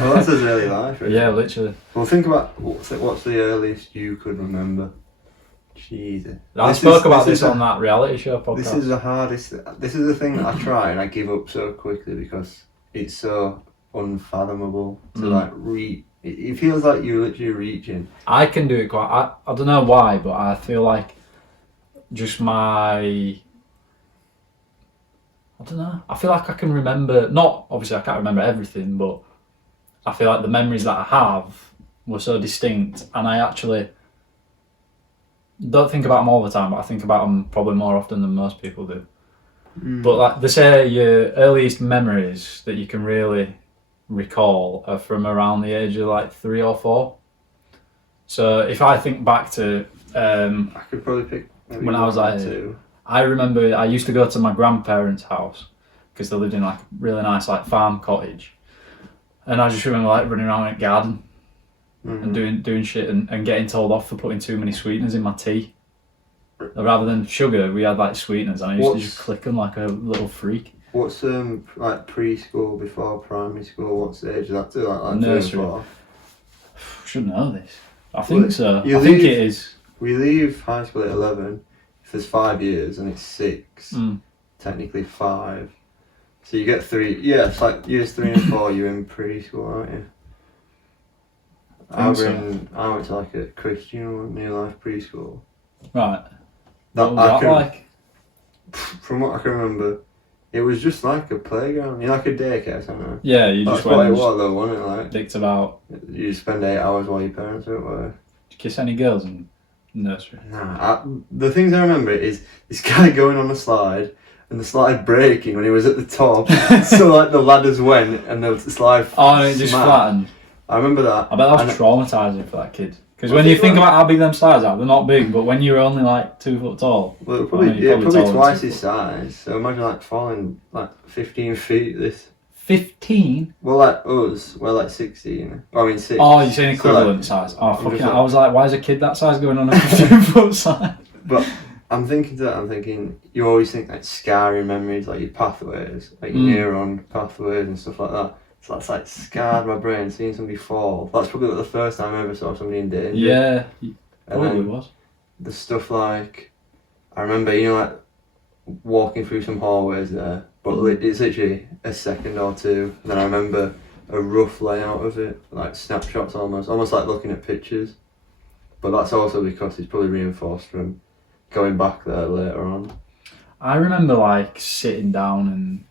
Well, that's his early life, really. Yeah, literally. Well, think about what's the earliest you could remember. Jesus. I spoke about this on that reality show podcast. This is the hardest. This is the thing that I try and I give up so quickly because it's so unfathomable to like reach. It feels like you're literally reaching. I can do it quite. I don't know why, but I feel like just I don't know. I feel like I can remember. Not obviously, I can't remember everything, but I feel like the memories that I have were so distinct, and I actually don't think about them all the time. But I think about them probably more often than most people do. But like they say, your earliest memories that you can really recall are from around the age of like 3 or 4. So if I think back to I could probably pick when I was like 2. I remember I used to go to my grandparents' house because they lived in like a really nice like farm cottage, and I just remember like running around in the garden and doing shit and getting told off for putting too many sweeteners in my tea. Rather than sugar, we had like sweeteners, and I used to just click them like a little freak. What's like preschool before primary school? What's the age of that? Like nursery. 3 or 4? Should know this. I think so. You I think it is. We leave high school at 11. If there's 5 years and it's 6, technically 5. So you get 3. Yeah, it's like years 3 and 4. You're in preschool, aren't you? I went to like a Christian New Life preschool. Right. What was that like? From what I can remember, it was just like a playground. You know, like a daycare center. Yeah, you That's just went what it and was though, wasn't it? Like dicked about. You spend 8 hours while your parents are at work. Did you kiss any girls in nursery? Nah, the things I remember is this guy going on a slide and the slide breaking when he was at the top. So like the ladders went and the slide and it just flattened. I remember that. I bet that was traumatising for that kid. Because when you think about how big them slides are, they're not big, but when you're only like 2 foot tall. Well, probably twice his size. So imagine like falling like 15 feet. 15? Well, like us, we're like 16. I mean 6. Oh, you're saying equivalent size. Oh, fucking hell. I was like, why is a kid that size going on a 15 foot slide? But I'm thinking, you always think like scary memories, like your pathways, like your neuron pathways and stuff like that. So that's like scarred my brain, seeing somebody fall. That's probably like the first time I ever saw somebody in danger. Yeah, probably was. The stuff like, I remember, you know, like walking through some hallways there, but it's literally a second or 2. And then I remember a rough layout of it, like snapshots almost like looking at pictures. But that's also because it's probably reinforced from going back there later on. I remember like sitting down and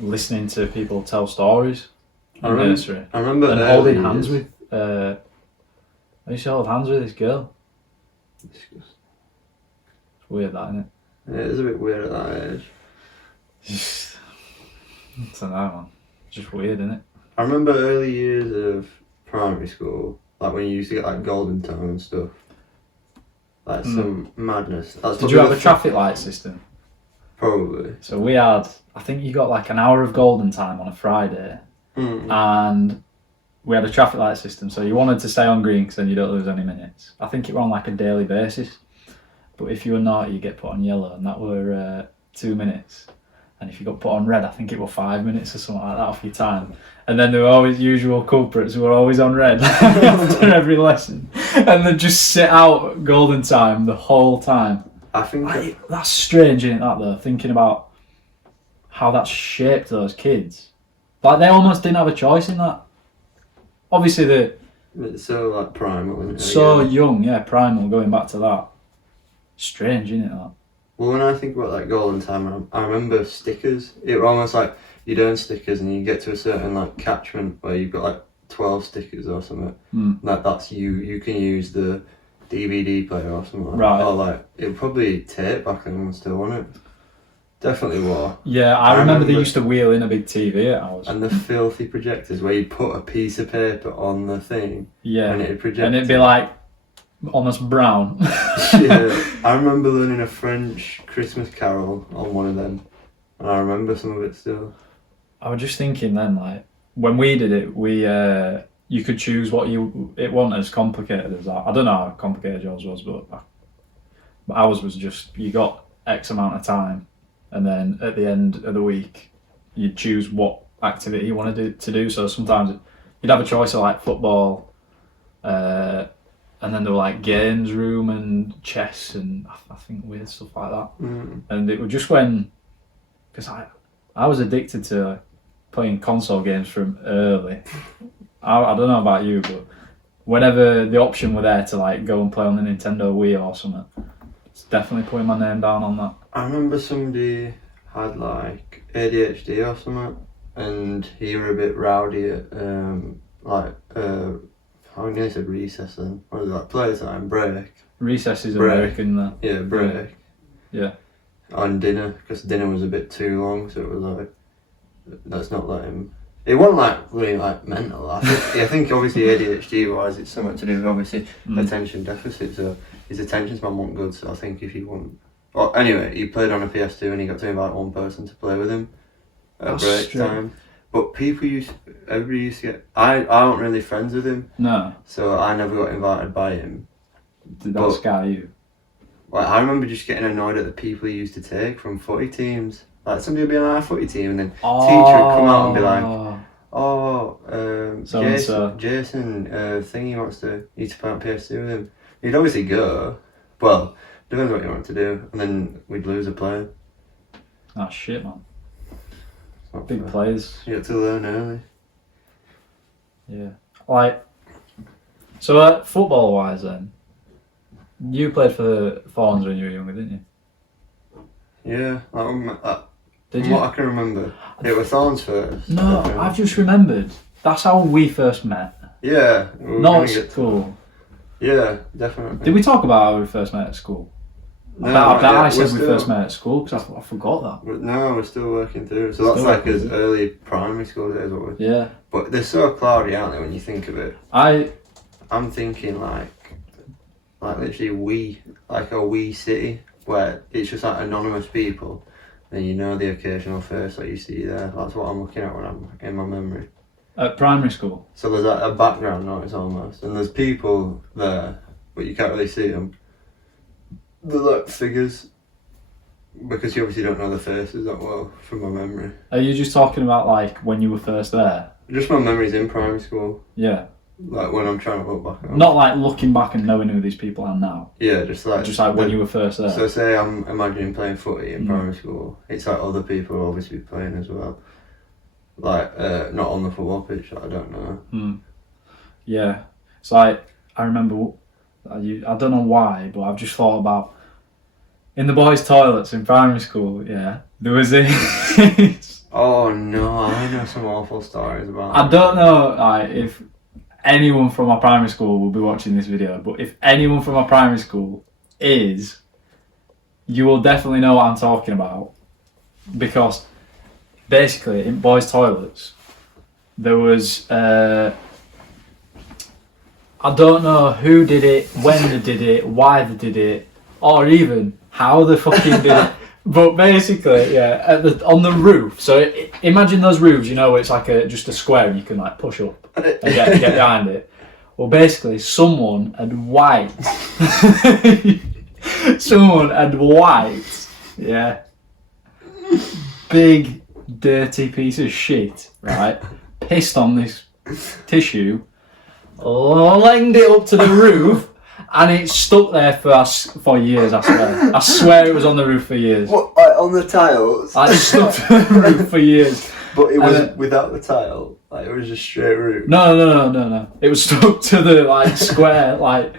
listening to people tell stories in nursery. I remember and holding hands with. I used to hold hands with this girl. Disgusting. It's weird, that, isn't it? Yeah, it is a bit weird at that age. I don't know, man. It's just weird, isn't it? I remember early years of primary school, like when you used to get like golden time and stuff. Like some madness. Did you have a traffic light system? Probably. So we had, I think you got like an hour of golden time on a Friday, and we had a traffic light system. So you wanted to stay on green because then you don't lose any minutes. I think it were on like a daily basis. But if you were naughty, you get put on yellow, and that were 2 minutes. And if you got put on red, I think it were 5 minutes or something like that off your time. And then there were always usual culprits who were always on red after every lesson, and they'd just sit out golden time the whole time. I think that's strange, isn't it, that though? Thinking about how that's shaped those kids. Like they almost didn't have a choice in that. Obviously it's so like primal, isn't it? So young, yeah, primal, going back to that. Strange, isn't it, that? Well, when I think about like golden time, I remember stickers. It was almost like you'd earn stickers and you get to a certain like catchment where you've got like 12 stickers or something. Like that's you can use the DVD player or something like that. Or like, it would probably tape back then still, wouldn't it? Definitely was. Yeah, I remember they used to wheel in a big TV at ours. And the filthy projectors where you'd put a piece of paper on the thing. Yeah. And it'd project. And it'd be like almost brown. Yeah. I remember learning a French Christmas carol on one of them. And I remember some of it still. I was just thinking then, like, when we did it, you could choose what it wasn't as complicated as that. I don't know how complicated yours was, but ours was just, you got X amount of time, and then at the end of the week, you'd choose what activity you wanted to do. So sometimes you'd have a choice of like football, and then there were like games room and chess and I think weird stuff like that. And it was just because I was addicted to playing console games from early. I don't know about you, but whenever the option were there to like go and play on the Nintendo Wii or something, it's definitely putting my name down on that. I remember somebody had like ADHD or something, and he were a bit rowdy at I nearly said recess then. What was it, like playtime, break? Recess is Break. American then. Yeah, break. Yeah. On dinner, because dinner was a bit too long, so it was like, let's not let him. It wasn't like really like mental. I think obviously ADHD wise, it's something to do with obviously attention deficit. So his attention span wasn't good. So I think if he wouldn't. Well, anyway, he played on a PS2 and he got to invite one person to play with him at break time. But everybody used to get. I wasn't really friends with him. No. So I never got invited by him. Did that scare you? Well, I remember just getting annoyed at the people he used to take from footy teams. Like somebody would be on our footy team, and then teacher would come out and be like, Jason, thingy wants to need to play on PS2 with him. He'd obviously go. Well, depends what you want to do, and then we'd lose a player. Oh shit, man. Big players. You have to learn early. Yeah. Like, so football wise then, you played for the Fawns when you were younger, didn't you? Yeah, Did from you? what I can remember, it was Thorns first. No, I've just remembered. That's how we first met. Yeah. Not at school. Yeah, definitely. Did we talk about how we first met at school? No, I bet I said we still, first met at school because I forgot that. No, we're still working through. So that's Still like working as through. early primary school days, what we. Yeah. But they're so cloudy, aren't they, when you think of it? I'm thinking like literally like a wee city where it's just like anonymous people, and you know the occasional face that you see there. That's what I'm looking at when I'm in my memory. At primary school. So there's like a background noise almost, and there's people there, but you can't really see them. They're like figures, because you obviously don't know the faces that well from my memory. Are you just talking about like when you were first there? Just my memories in primary school. Yeah. Like when I'm trying to look back. Not like looking back and knowing who these people are now. Yeah, just like when you were first there. So say I'm imagining playing footy in primary school. It's like other people will obviously be playing as well. Like not on the football pitch. I don't know. Yeah, it's like I remember. I don't know why, but I've just thought about in the boys' toilets in primary school. Yeah, there was this. Oh no, I know some awful stories about. I don't know if anyone from my primary school will be watching this video, but if anyone from my primary school is, you will definitely know what I'm talking about, because basically in boys' toilets there was I don't know who did it, when they did it, why they did it, or even how they fucking did it. But basically, yeah, on the roof. So imagine those roofs, you know, where it's like just a square and you can like push up and get behind it. Well, basically, someone had wiped. Yeah. Big, dirty piece of shit, right? Pissed on this tissue, lenged it up to the roof, and it stuck there for years, I swear. I swear it was on the roof for years. What, like on the tiles? I stuck to the roof for years. But it was without the tile? Like it was just straight roof? No. It was stuck to the like square like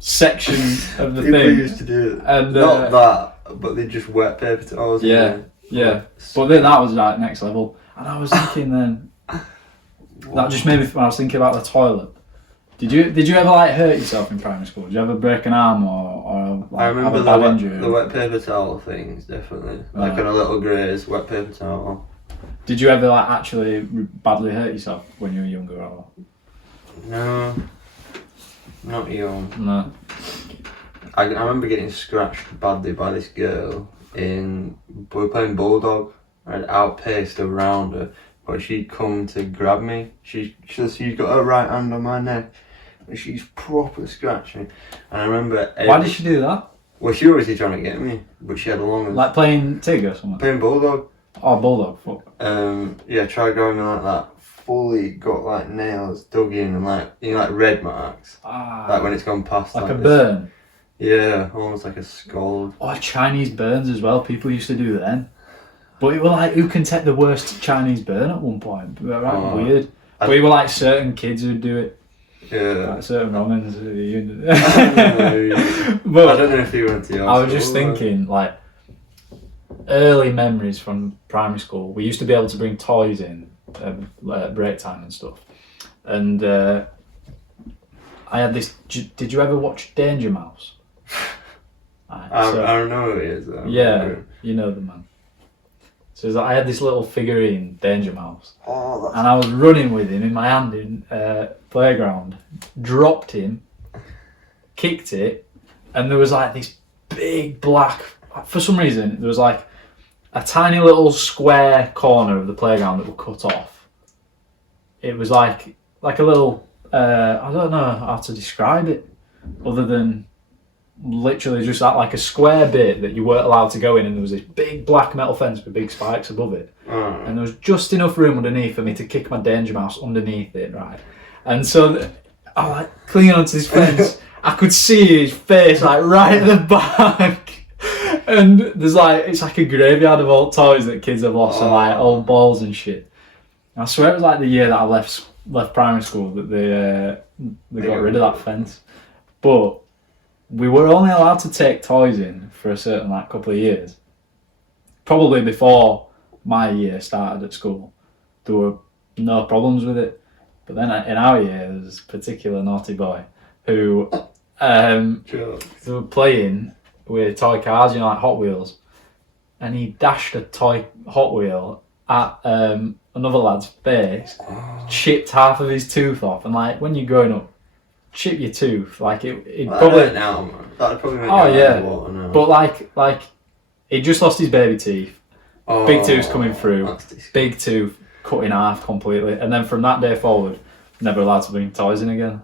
section of the People thing. used to do it. And, not that, but they just wet paper towels. Yeah. But then that was like next level. And I was thinking then, that just made me, when I was thinking about the toilet. Did you ever like hurt yourself in primary school? Did you ever break an arm or like, I remember have a bad injury? the wet paper towel things, definitely. Like on a little graze, wet paper towel. Did you ever like actually badly hurt yourself when you were younger or? No, not young. No. I remember getting scratched badly by this girl we were playing Bulldog. I'd outpaced around her, but she'd come to grab me. She's got her right hand on my neck, and she's proper scratching. And I remember. Why did she do that? Well, she was obviously trying to get me, but she had a long. Like playing Tig or something? Playing Bulldog. Oh, Bulldog, fuck. Yeah, try grabbing me like that fully got like nails dug in and like like red marks, like when it's gone past like a burn. Yeah, almost like a scald. Or Chinese burns as well. People used to do then, but it were like who can take the worst Chinese burn at one point? Weird. But it were like certain kids who'd do it. Yeah. Like certain Romans. But I don't know if you went to your I was just thinking, like, early memories from primary school. We used to be able to bring toys in at break time and stuff. And I had this. Did you ever watch Danger Mouse? I don't know who it is. Yeah, you know the man. So I had this little figurine, Danger Mouse, and I was running with him in my hand in playground. Dropped him, kicked it, and there was like this big black. For some reason, there was like a tiny little square corner of the playground that were cut off. It was like a little. I don't know how to describe it, other than literally just that, like a square bit that you weren't allowed to go in, and there was this big black metal fence with big spikes above it, and there was just enough room underneath for me to kick my Danger Mouse underneath it, right? And so I like clinging onto this fence. I could see his face like right at the back, and there's like it's like a graveyard of old toys that kids have lost and like old balls and shit. And I swear it was like the year that I left primary school that they got rid of that fence, but we were only allowed to take toys in for a certain like couple of years. Probably before my year started at school, there were no problems with it. But then in our year, there was a particular naughty boy who they were playing with toy cars, like Hot Wheels, and he dashed a toy Hot Wheel at another lad's face, chipped half of his tooth off, and like when you're growing up, chip your tooth, like it probably now, man. That'd probably make yeah, but like he just lost his baby teeth, big tooth's coming through, big tooth cut in half completely, and then from that day forward, never allowed to bring toys in again.